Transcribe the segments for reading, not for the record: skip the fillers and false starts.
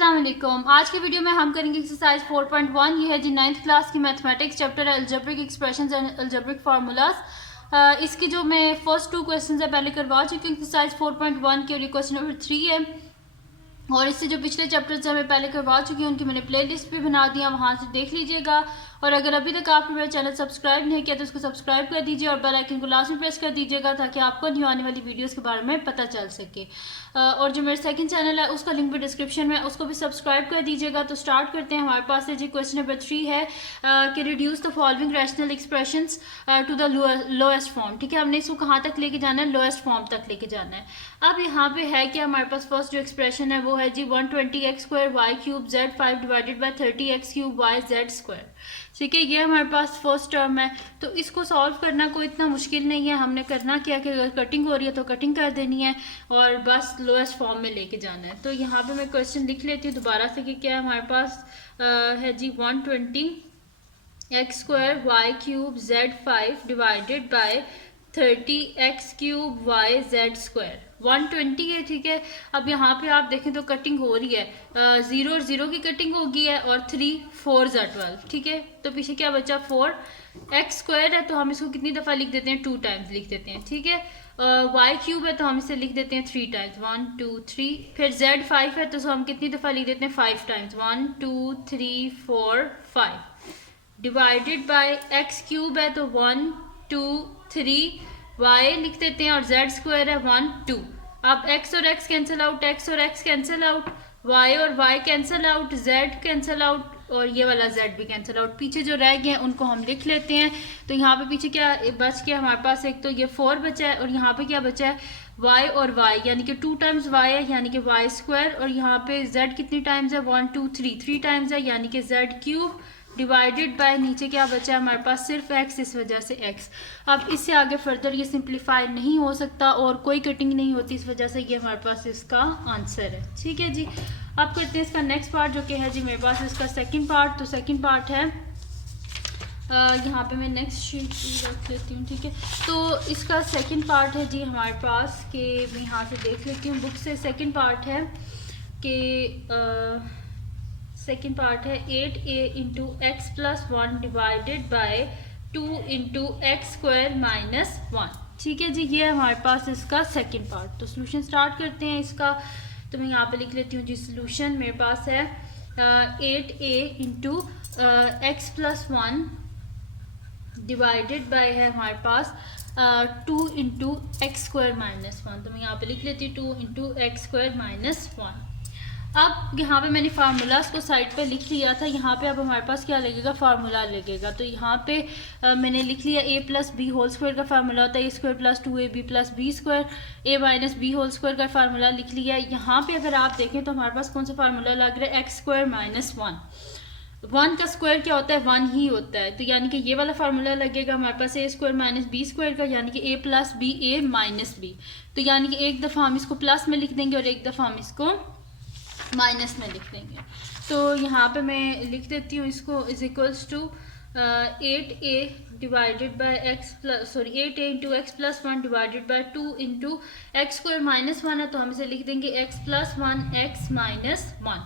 अस्सलाम वालेकुम। आज की वीडियो में हम करेंगे एक्सरसाइज 4.1। ये है जी 9th क्लास की मैथमेटिक्स चैप्टर है algebraic expressions and algebraic formulas. इसकी जो मैं फर्स्ट 2 क्वेश्चंस है पहले करवा चुकी हूँ एक्सरसाइज 4.1 के, और ये क्वेश्चन नंबर 3 है। और इससे जो पिछले चैप्टर्स हैं मैं पहले करवा चुकी हूँ, उनकी मैंने प्लेलिस्ट भी बना दिया, वहाँ से देख लीजिएगा। और अगर अभी तक आपने मेरा चैनल सब्सक्राइब नहीं किया तो उसको सब्सक्राइब कर दीजिए और बेल आइकन को लास्ट में प्रेस कर दीजिएगा ताकि आपको न्यू आने वाली वीडियोस के बारे में पता चल सके। और जो मेरा सेकंड चैनल है उसका लिंक भी डिस्क्रिप्शन में, उसको भी सब्सक्राइब कर दीजिएगा। तो स्टार्ट करते हैं। हमारे पास है जी क्वेश्चन नंबर 3 है कि reduce the following rational expressions to the lowest form. ठीक है, हमने इसको कहाँ तक लेके जाना है? लोएस्ट फॉर्म तक लेके जाना है। अब यहाँ पे है कि हमारे पास फर्स्ट जो एक्सप्रेशन है वो है जी 120x² y³ z5 divided by 30x³ yz²। ठीक है, ये हमारे पास फर्स्ट टर्म है। तो इसको सॉल्व करना कोई इतना मुश्किल नहीं है। हमने करना क्या कि अगर कटिंग हो रही है तो कटिंग कर देनी है और बस लोएस्ट फॉर्म में लेके जाना है। तो यहाँ पे मैं क्वेश्चन लिख लेती हूँ दोबारा से कि क्या हमारे पास है जी 120x² y³ z5 divided by 30x³ yz²। 120 है। ठीक है, अब यहाँ पे आप देखें तो कटिंग हो रही है, 0 और 0 की कटिंग हो गई है और 3 4 12। ठीक है, तो पीछे क्या बचा? 4x² है तो हम इसको कितनी दफ़ा लिख देते हैं? 2 टाइम्स लिख देते हैं। ठीक है, y³ है तो हम इसे लिख देते हैं 3 टाइम्स, 1 2 3। फिर z5 है तो हम कितनी दफ़ा लिख देते हैं? 5 टाइम्स, 1 2 3 4 5। डिवाइडेड बाय x³ है तो 1 2 3 y लिख देते हैं और z² है 1 2। अब x और x कैंसिल आउट, x और x कैंसिल आउट, y और y cancel out, z cancel out और ये वाला z भी कैंसिल आउट। पीछे जो रह गए हैं उनको हम लिख लेते हैं। तो यहाँ पे पीछे क्या बच गया हमारे पास? एक तो ये 4 बचा है और यहाँ पे क्या बचा है? y और y, यानी कि 2 टाइम्स y है यानी कि y², और यहाँ पे z कितनी टाइम्स है? 1 2 3 टाइम्स है यानी कि z³ डिवाइडेड बाय नीचे क्या बचा है हमारे पास? सिर्फ x, इस वजह से x। अब इससे आगे फर्दर ये सिंप्लीफाई नहीं हो सकता और कोई कटिंग नहीं होती, इस वजह से ये हमारे पास इसका आंसर है। ठीक है जी, अब करते हैं इसका नेक्स्ट पार्ट जो कि है जी मेरे पास इसका सेकंड पार्ट। तो सेकंड पार्ट है यहाँ पे मैं नेक्स्ट शीट रख लेती हूँ। ठीक है, तो इसका सेकंड पार्ट है जी हमारे पास कि मैं यहाँ से देख लेती हूँ बुक से। सेकंड पार्ट है कि सेकेंड पार्ट है 8a into x plus 1 divided by 2 into x² minus 1। ठीक है जी, ये है हमारे पास इसका सेकेंड पार्ट। तो सोल्यूशन स्टार्ट करते हैं इसका। तो मैं यहाँ पे लिख लेती हूँ जी सोल्यूशन मेरे पास है 8a into x plus 1 divided bye है हमारे पास 2 इंटू x² माइनस 1। तो मैं यहाँ पे लिख लेती हूँ 2 इंटू x² माइनस 1। अब यहाँ पे मैंने फार्मूलाज को साइड पे लिख लिया था। यहाँ पे अब हमारे पास क्या लगेगा? फार्मूला लगेगा। तो यहाँ पे मैंने लिख लिया a plus b whole square का फार्मूला होता है a² plus 2ab plus b², a minus B whole square का फार्मूला लिख लिया। यहाँ पे अगर आप देखें तो हमारे पास कौन सा फार्मूला लग रहा है? x² minus 1। 1 का स्क्वायर क्या होता है? 1 ही होता है। तो यानी कि ये वाला फार्मूला लगेगा हमारे पास a² माइनस b² का, यानी कि a plus b a minus b. तो यानी कि एक दफ़ा हम इसको प्लस में लिख देंगे और एक दफ़ा हम इसको माइनस में लिख देंगे। तो यहाँ पे मैं लिख देती हूँ इसको is equals to 8a divided by x plus 8a into x plus 1 divided by 2 into x² minus 1 है तो हम इसे लिख देंगे x प्लस 1 x माइनस 1।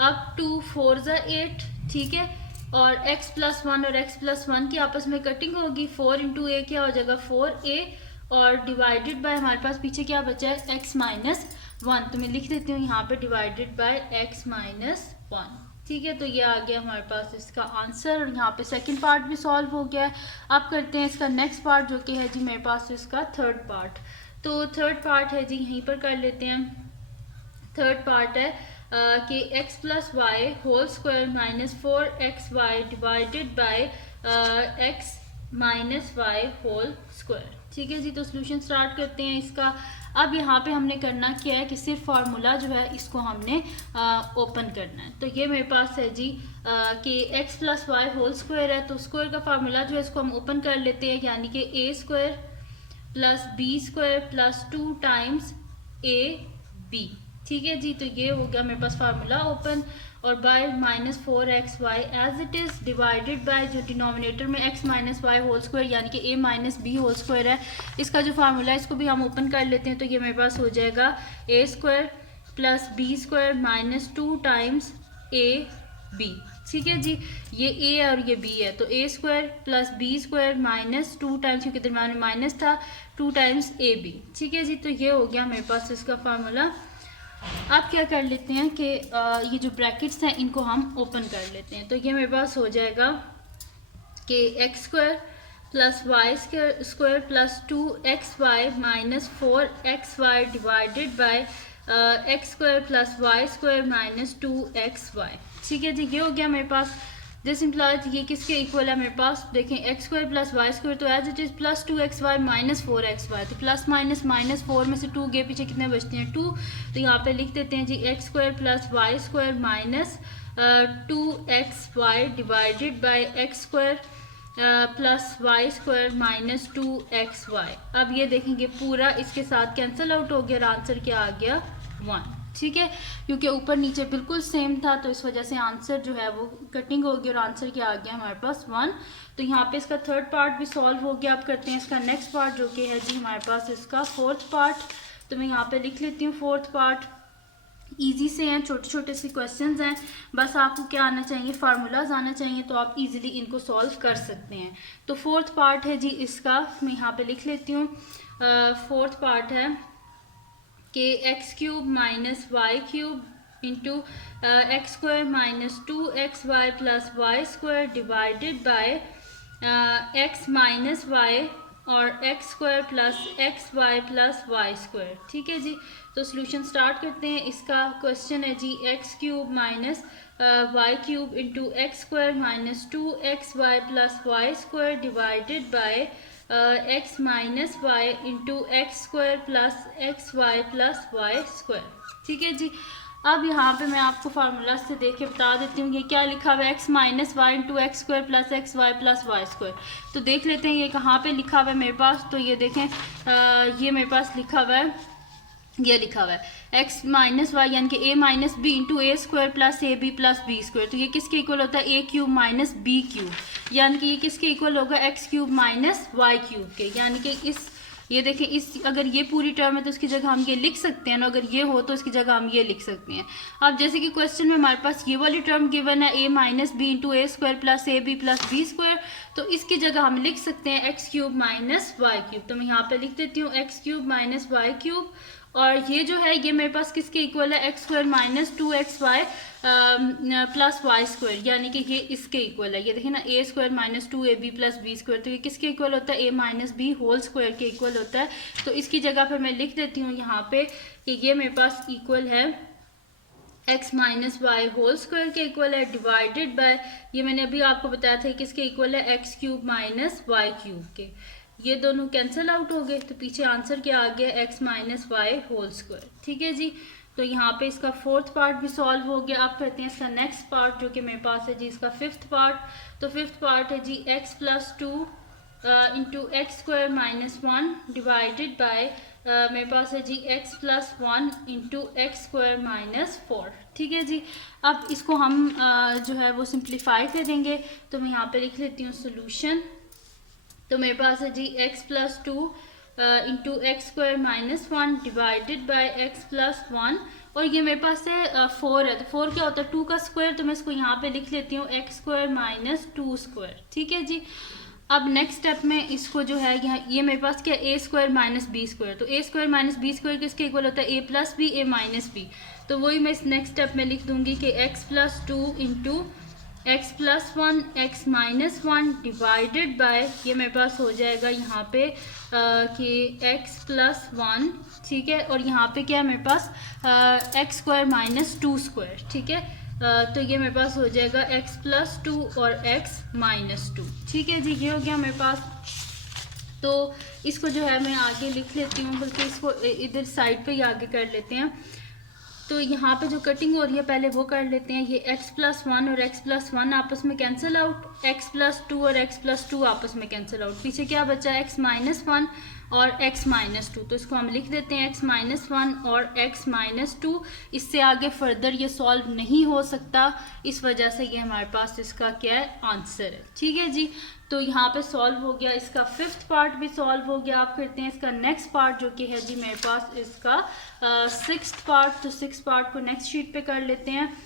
अब 2 4 8। ठीक है, और x प्लस 1 और x प्लस 1 की आपस में कटिंग होगी। 4 इंटू a क्या हो जाएगा? 4a और डिवाइडेड बाय हमारे पास पीछे क्या बचा है? x minus 1। तो मैं लिख देती हूँ यहाँ पे डिवाइडेड बाय x माइनस 1। ठीक है, तो ये आ गया हमारे पास इसका आंसर और यहाँ पे सेकंड पार्ट भी सॉल्व हो गया है। अब करते हैं इसका नेक्स्ट पार्ट जो कि है जी मेरे पास इसका थर्ड पार्ट। तो थर्ड पार्ट है जी यहीं पर कर लेते हैं। थर्ड पार्ट है कि x plus y whole square minus 4xy divided by x minus y whole square. ठीक है जी, तो सोल्यूशन स्टार्ट करते हैं इसका। अब यहाँ पे हमने करना क्या है कि सिर्फ फार्मूला जो है इसको हमने ओपन करना है। तो ये मेरे पास है जी कि x plus y whole square है तो स्क्वायर का फार्मूला जो है इसको हम ओपन कर लेते हैं, यानी कि a² plus b² plus 2 times ab। ठीक है जी, तो ये हो गया मेरे पास फार्मूला ओपन। और by minus 4xy as it is divided by जो डिनोमिनेटर में x minus y whole square यानी कि a minus B whole square है, इसका जो फार्मूला है इसको भी हम ओपन कर लेते हैं। तो ये मेरे पास हो जाएगा a² plus B square minus 2 times a b. ठीक है जी, ये ए और ये बी है, तो A square plus B square minus 2 times, क्योंकि दरम्यान में माइनस था, 2 टाइम्स ए बी। ठीक है जी, तो ये हो गया मेरे पास इसका फार्मूला। अब क्या कर लेते हैं कि ये जो ब्रैकेट्स हैं इनको हम ओपन कर लेते हैं। तो ये मेरे पास हो जाएगा कि x square plus Y square plus 2xy minus 4xy divided by x square plus Y square minus 2xy। ठीक है जी, ये हो गया मेरे पास। दिस इम्प्लाइज ये किसके इक्वल है मेरे पास, देखें X square plus Y square, तो as it is plus 2xy minus 4xy, तो प्लस माइनस माइनस 4 में से 2 गए पीछे कितने बचते हैं 2, तो यहाँ पे लिख देते हैं जी x square plus Y square minus 2xy divided by X square plus Y square minus 2xy। अब ये देखेंगे पूरा इसके साथ कैंसिल आउट हो गया और आंसर क्या आ गया 1। ठीक है, क्योंकि ऊपर नीचे बिल्कुल सेम था तो इस वजह से आंसर जो है वो कटिंग हो गई और आंसर क्या आ गया हमारे पास 1। तो यहाँ पे इसका थर्ड पार्ट भी सॉल्व हो गया। अब करते हैं इसका नेक्स्ट पार्ट जो कि है जी हमारे पास इसका फोर्थ पार्ट। तो मैं यहाँ पे लिख लेती हूँ फोर्थ पार्ट। इजी से हैं, छोटे छोटे से क्वेश्चंस हैं, बस आपको क्या आना चाहिए, फार्मूलाज आना चाहिए, तो आप इजीली इनको सॉल्व कर सकते हैं। तो फोर्थ पार्ट है जी इसका, मैं यहाँ पे लिख लेती हूँ। फोर्थ पार्ट है कि X cube minus Y cube into x square minus 2xy plus Y square divided by X minus Y और X square plus x Y plus Y square. ठीक है जी, तो सोल्यूशन स्टार्ट करते हैं। इसका क्वेश्चन है जी X cube minus Y cube into x square minus 2xy plus Y square divided by X minus Y into x square plus x Y plus Y square. ठीक है जी, अब यहाँ पे मैं आपको फार्मूला से देख के बता देती हूँ ये क्या लिखा हुआ है, x minus Y into x square plus x Y plus Y square. तो देख लेते हैं ये कहाँ पे लिखा हुआ है मेरे पास। तो ये देखें ये मेरे पास लिखा हुआ है, ये लिखा हुआ है एक्स माइनस वाई यानी कि A minus B into A square plus A B plus B square. तो ये किसके इक्वल होता है, A cube minus B cube, यानी कि ये किसके इक्वल होगा, X cube minus Y cube के। यानी कि इस ये देखें इस अगर ये पूरी टर्म है तो इसकी जगह हम ये लिख सकते हैं ना, अगर ये हो तो इसकी जगह हम ये लिख सकते हैं। अब जैसे कि क्वेश्चन में हमारे पास ये वाली टर्म गिवन है A minus B into A square plus A B plus B square, तो इसकी जगह हम लिख सकते हैं X cube minus Y cube. तो मैं यहाँ पे लिख देती हूँ X cube minus Y cube, और ये जो है ये मेरे पास किसके इक्वल है, X square minus 2xy plus Y square, यानी कि ये इसके इक्वल है। ये देखिए ना ए square minus 2ab plus B square, तो ये किसके इक्वल होता है, A minus B whole square के इक्वल होता है। तो इसकी जगह पर मैं लिख देती हूँ यहाँ पे कि ये मेरे पास इक्वल है x minus y whole square के इक्वल है डिवाइडेड बाय, ये मैंने अभी आपको बताया था किसके इक्वल है, x cube minus Y cube के। ये दोनों कैंसिल आउट हो गए तो पीछे आंसर क्या आ गया, x minus y whole square. ठीक है जी, तो यहाँ पे इसका फोर्थ पार्ट भी सॉल्व हो गया। अब कहते हैं इसका नेक्स्ट पार्ट जो कि मेरे पास है जी इसका फिफ्थ पार्ट। तो फिफ्थ पार्ट है जी X plus 2 into x square minus 1 divided by मेरे पास है जी X plus 1 into x square minus 4। ठीक है जी, अब इसको हम जो है वो सिंप्लीफाई करेंगे। तो मैं यहाँ पे लिख लेती हूँ सोल्यूशन। तो मेरे पास है जी X plus 2 into x square minus 1 divided by x plus 1, और ये मेरे पास है 4 है, तो 4 क्या होता है 2 का स्क्वायर, तो मैं इसको यहाँ पे लिख लेती हूँ एक्स स्क्वायर माइनस 2 स्क्वायर। ठीक है जी, अब नेक्स्ट स्टेप में इसको जो है यहाँ ये मेरे पास क्या ए स्क्वायर माइनस बी स्क्वायर, तो A square minus B square किसके इक्वल होता है, ए प्लस बी ए माइनस बी। तो वही मैं इस नेक्स्ट स्टेप में लिख दूंगी कि x plus 2 into x plus 1 x minus 1 divided by, ये मेरे पास हो जाएगा यहाँ पे कि एक्स प्लस 1। ठीक है, और यहाँ पे क्या है मेरे पास एक्स स्क्वायर माइनस 2 स्क्वायर। ठीक है, तो ये मेरे पास हो जाएगा एक्स प्लस 2 और एक्स माइनस 2। ठीक है जी, ये हो गया मेरे पास। तो इसको जो है मैं आगे लिख लेती हूँ, बल्कि इसको इधर साइड पे ही आगे कर लेते हैं। तो यहाँ पे जो कटिंग हो रही है पहले वो कर लेते हैं। ये x प्लस 1 और x प्लस 1 आपस में कैंसिल आउट, x प्लस 2 और x प्लस 2 आपस में कैंसिल आउट। पीछे क्या बचा, x माइनस 1 और x माइनस टू, तो इसको हम लिख देते हैं x माइनस वन और x माइनस टू। इससे आगे फर्दर ये सॉल्व नहीं हो सकता, इस वजह से ये हमारे पास इसका क्या है, आंसर है। ठीक है जी, तो यहाँ पे सॉल्व हो गया, इसका फिफ्थ पार्ट भी सॉल्व हो गया। आप करते हैं इसका नेक्स्ट पार्ट जो कि है जी मेरे पास इसका सिक्स्थ पार्ट। तो सिक्स पार्ट को नेक्स्ट शीट पे कर लेते हैं।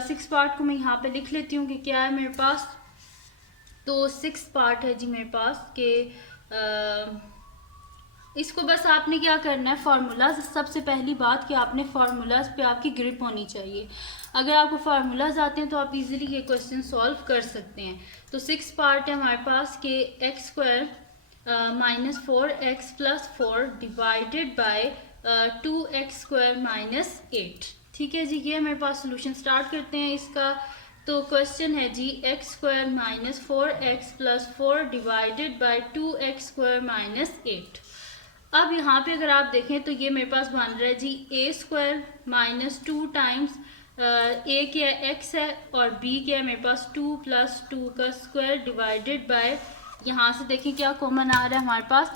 सिक्स पार्ट को मैं यहाँ पे लिख लेती हूँ कि क्या है मेरे पास। तो सिक्स पार्ट है जी मेरे पास के इसको बस आपने क्या करना है, फार्मूलाज, सबसे पहली बात कि आपने फार्मूलाज पे आपकी ग्रिप होनी चाहिए। अगर आपको फार्मूलाज आते हैं तो आप इजीली ये क्वेश्चन सॉल्व कर सकते हैं। तो सिक्स पार्ट है हमारे पास के x square minus 4x plus 4 divided by 2x square minus 8। ठीक है जी, ये मेरे पास सोल्यूशन स्टार्ट करते हैं इसका। तो क्वेश्चन है जी x square minus 4x plus 4 divided by 2x square minus 8। अब यहाँ पे अगर आप देखें तो ये मेरे पास बन रहा है जी ए स्क्वायर माइनस 2 टाइम्स ए क्या है, x है, और b क्या है मेरे पास 2 प्लस 2 का स्क्वायर डिवाइडेड बाय, यहाँ से देखें क्या कॉमन आ रहा है हमारे पास,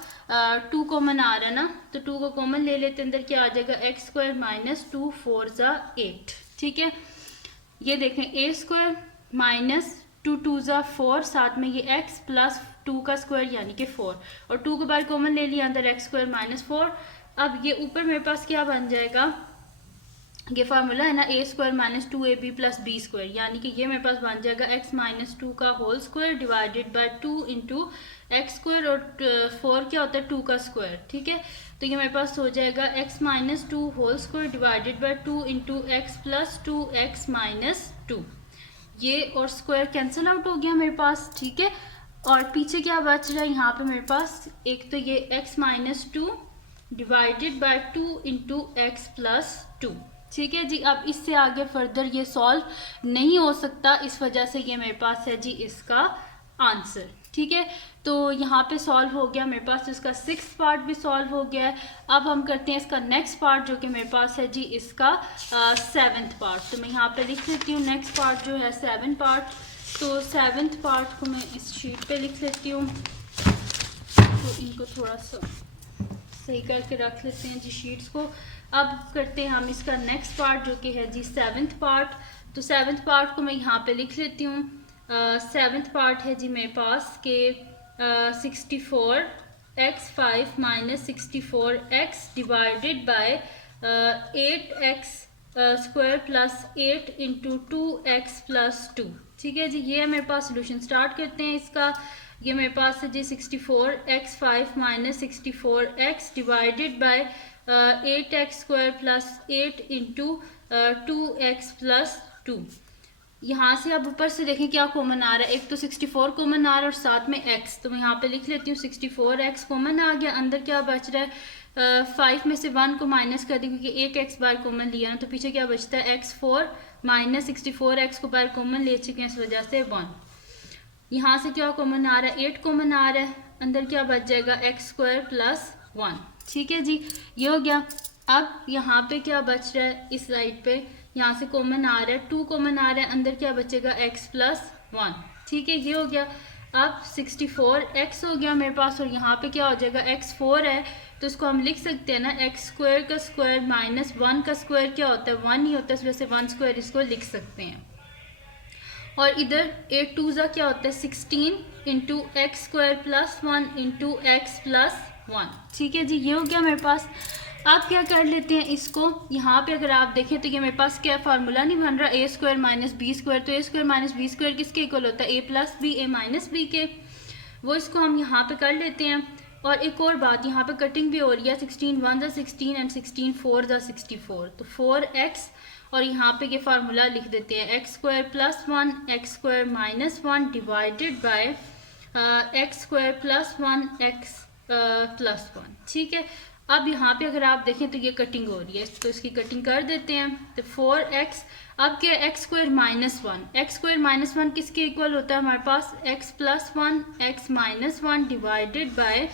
2 कॉमन आ रहा है ना, तो 2 को कॉमन ले लेते, अंदर क्या आ जाएगा एक्स स्क्वायर माइनस 2 4 ज़ा 8। ठीक है, ये देखें ए स्क्वायर माइनस 2 2 ज़ा 4, साथ में ये x प्लस 2 का स्क्वायर यानी कि 4, और 2 को बाहर कॉमन ले लिया, अंदर एक्स स्क्वायर माइनस 4। अब ये ऊपर मेरे पास क्या बन जाएगा, ये फार्मूला है ना, ए square minus 2ab plus B square, यानी कि ये मेरे पास बन जाएगा x माइनस 2 का whole square divided by 2 into x square, और 4 क्या होता है 2 का स्क्वायर। ठीक है, तो ये मेरे पास हो जाएगा x minus 2 whole square divided by 2 into x plus 2 x minus 2। ये और स्क्वायर कैंसिल आउट हो गया मेरे पास। ठीक है, और पीछे क्या बच रहा है यहाँ पे मेरे पास, एक तो ये x minus 2 divided by 2 into x plus 2। ठीक है जी, अब इससे आगे फर्दर ये सॉल्व नहीं हो सकता, इस वजह से ये मेरे पास है जी इसका आंसर। ठीक है, तो यहाँ पे सॉल्व हो गया मेरे पास, इसका सिक्स पार्ट भी सॉल्व हो गया है। अब हम करते हैं इसका नेक्स्ट पार्ट जो कि मेरे पास है जी इसका सेवन्थ पार्ट। तो मैं यहाँ पे लिख लेती हूँ नेक्स्ट पार्ट जो है 7 पार्ट। तो सेवन्थ पार्ट को मैं इस शीट पे लिख लेती हूँ, तो इनको थोड़ा सा सही करके रख लेते हैं जी शीट्स को। अब करते हैं हम इसका नेक्स्ट पार्ट जो कि है जी सेवन्थ पार्ट। तो सेवन्थ पार्ट को मैं यहाँ पे लिख लेती हूँ। सेवन्थ पार्ट है जी मेरे पास के 64x5 minus 64x divided by 8x square plus 8 into 2x plus 2। ठीक है जी, ये मेरे पास सोल्यूशन स्टार्ट करते हैं इसका। ये मेरे पास है जी 64x5 minus 64x divided by 8x square plus 8 into 2x plus 2। यहाँ से अब ऊपर से देखें क्या कॉमन आ रहा है, एक तो 64 कॉमन आ रहा है और साथ में x, तो मैं यहाँ पे लिख लेती हूँ 64x कॉमन आ गया। अंदर क्या बच रहा है, 5 में से 1 को माइनस कर दी क्योंकि एक x बार कॉमन लिया ना, तो पीछे क्या बचता है x4 माइनस 64x को बार कॉमन ले चुके हैं, इस वजह से 1। यहाँ से क्या कॉमन आ रहा है, 8 कॉमन आ रहा है, अंदर क्या बच जाएगा एक्स स्क्वायर प्लस 1। ठीक है जी, ये हो गया। अब यहाँ पे क्या बच रहा है, इस साइड पे यहाँ से कॉमन आ रहा है, 2 कॉमन आ रहा है, अंदर क्या बचेगा x प्लस 1। ठीक है, ये हो गया। अब 64x हो गया मेरे पास, और यहाँ पे क्या हो जाएगा x4 है, तो इसको हम लिख सकते हैं ना एक्स स्क्वायर का स्क्वायर माइनस 1 का स्क्वायर क्या होता है 1 ही होता है, इस वजह से 1 स्क्वायर इसको लिख सकते हैं। और इधर 8 2 ज़ा क्या होता है 16 into x square plus 1 into x plus 1। ठीक है जी, ये हो गया मेरे पास। आप क्या कर लेते हैं इसको, यहाँ पे अगर आप देखें तो ये मेरे पास क्या फार्मूला नहीं बन रहा, ए स्क्वायर माइनस बी स्क्वायर, तो A square minus B square किसके इक्वल होता है, ए प्लस बी, ए माइनस बी के, वो इसको हम यहाँ पे कर लेते हैं। और एक और बात, यहाँ पे कटिंग भी हो रही है, 16 1 ज़ा 16 एंड 16 4 ज़ा 64, तो 4x, और यहाँ पे ये फार्मूला लिख देते हैं x square plus 1 x square minus 1 divided by x square plus 1 x plus 1। ठीक है, अब यहाँ पे अगर आप देखें तो ये कटिंग हो रही है, तो इसकी कटिंग कर देते हैं। तो 4x, अब क्या x square minus 1, x square minus 1 किसके इक्वल होता है हमारे पास, x plus 1 x minus 1 divided by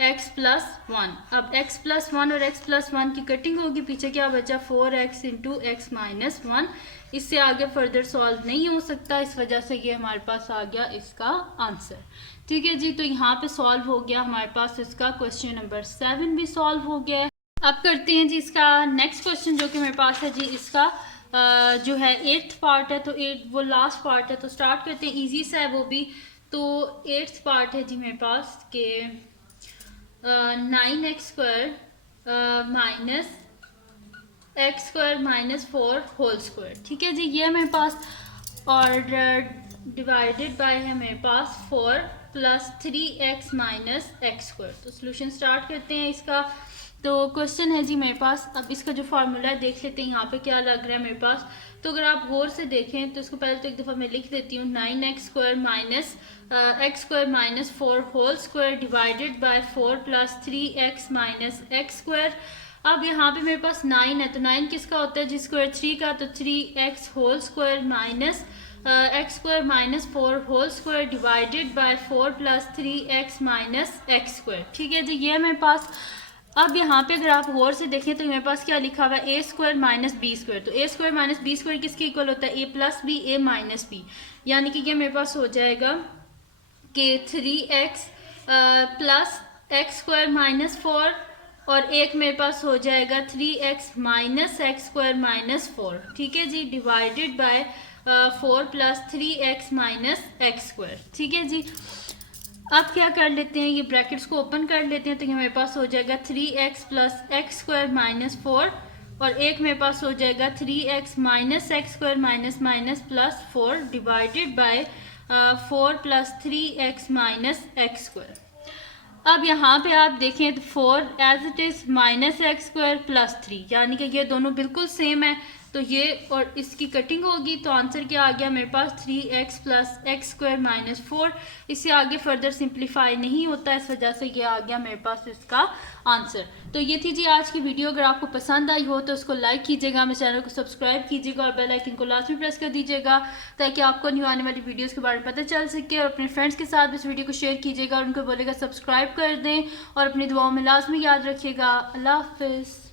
x plus one. अब x प्लस वन और x प्लस वन की कटिंग होगी, पीछे क्या बचा 4x into x minus one. इससे आगे फर्दर सॉल्व नहीं हो सकता, इस वजह से ये हमारे पास आ गया इसका आंसर। ठीक है जी, तो यहाँ पे सॉल्व हो गया हमारे पास इसका क्वेश्चन नंबर 7 भी सॉल्व हो गया है। अब करते हैं जी इसका नेक्स्ट क्वेश्चन जो कि मेरे पास है जी, इसका जो है 8th पार्ट है, तो 8 वो लास्ट पार्ट है, तो स्टार्ट करते हैं। इजी सा है वो भी। तो 8th पार्ट है जी मेरे पास के 9x square minus x square minus 4 whole square. ठीक है जी, ये है मेरे पास, और डिवाइडेड बाय है मेरे पास 4 plus 3x minus x square. तो सोल्यूशन स्टार्ट करते हैं इसका। तो क्वेश्चन है जी मेरे पास, अब इसका जो फार्मूला है देख लेते हैं यहाँ पे क्या लग रहा है मेरे पास। तो अगर आप गौर से देखें तो इसको पहले तो एक दफ़ा मैं लिख देती हूँ, 9x square minus x square minus 4 whole square divided by 4 plus 3x minus x square. अब यहाँ पे मेरे पास 9 है, तो 9 किसका होता है जी, स्क्वायर 3 का, तो 3x whole square minus x square minus 4 whole square divided by 4 plus 3x minus x square. ठीक है जी, ये है मेरे पास। अब यहाँ पे अगर आप गौर से देखें तो मेरे पास क्या लिखा हुआ है, ए स्क्वायर माइनस बी स्क्वायर। तो A square minus B square किसके इक्वल होता है, ए प्लस बी ए माइनस बी। यानी कि ये मेरे पास हो जाएगा कि 3x plus x square minus 4, और एक मेरे पास हो जाएगा 3x minus x square minus 4। ठीक है जी, divided by 4 plus 3x minus x square. ठीक है जी, अब क्या कर लेते हैं, ये ब्रैकेट्स को ओपन कर लेते हैं, तो ये मेरे पास हो जाएगा 3x plus x square minus 4, और एक मेरे पास हो जाएगा 3x minus x square minus minus plus 4 divided by 4 plus 3x minus x square. अब यहाँ पे आप देखें तो 4 as it is minus x square plus 3, यानी कि ये दोनों बिल्कुल सेम है, तो ये और इसकी कटिंग होगी, तो आंसर क्या आ गया मेरे पास 3x plus x square minus 4। इससे आगे फर्दर सिंप्लीफाई नहीं होता, इस वजह से ये आ गया मेरे पास इसका आंसर। तो ये थी जी आज की वीडियो। अगर आपको पसंद आई हो तो उसको लाइक कीजिएगा, मेरे चैनल को सब्सक्राइब कीजिएगा और बेल आइकन को लास्ट में प्रेस कर दीजिएगा, ताकि आपको न्यू आने वाली वीडियोज़ के बारे में पता चल सके। और अपने फ्रेंड्स के साथ इस वीडियो को शेयर कीजिएगा और उनको बोलेगा सब्सक्राइब कर दें, और अपनी दुआओं में लाजमी याद रखिएगा। अल्लाह हाफिज़।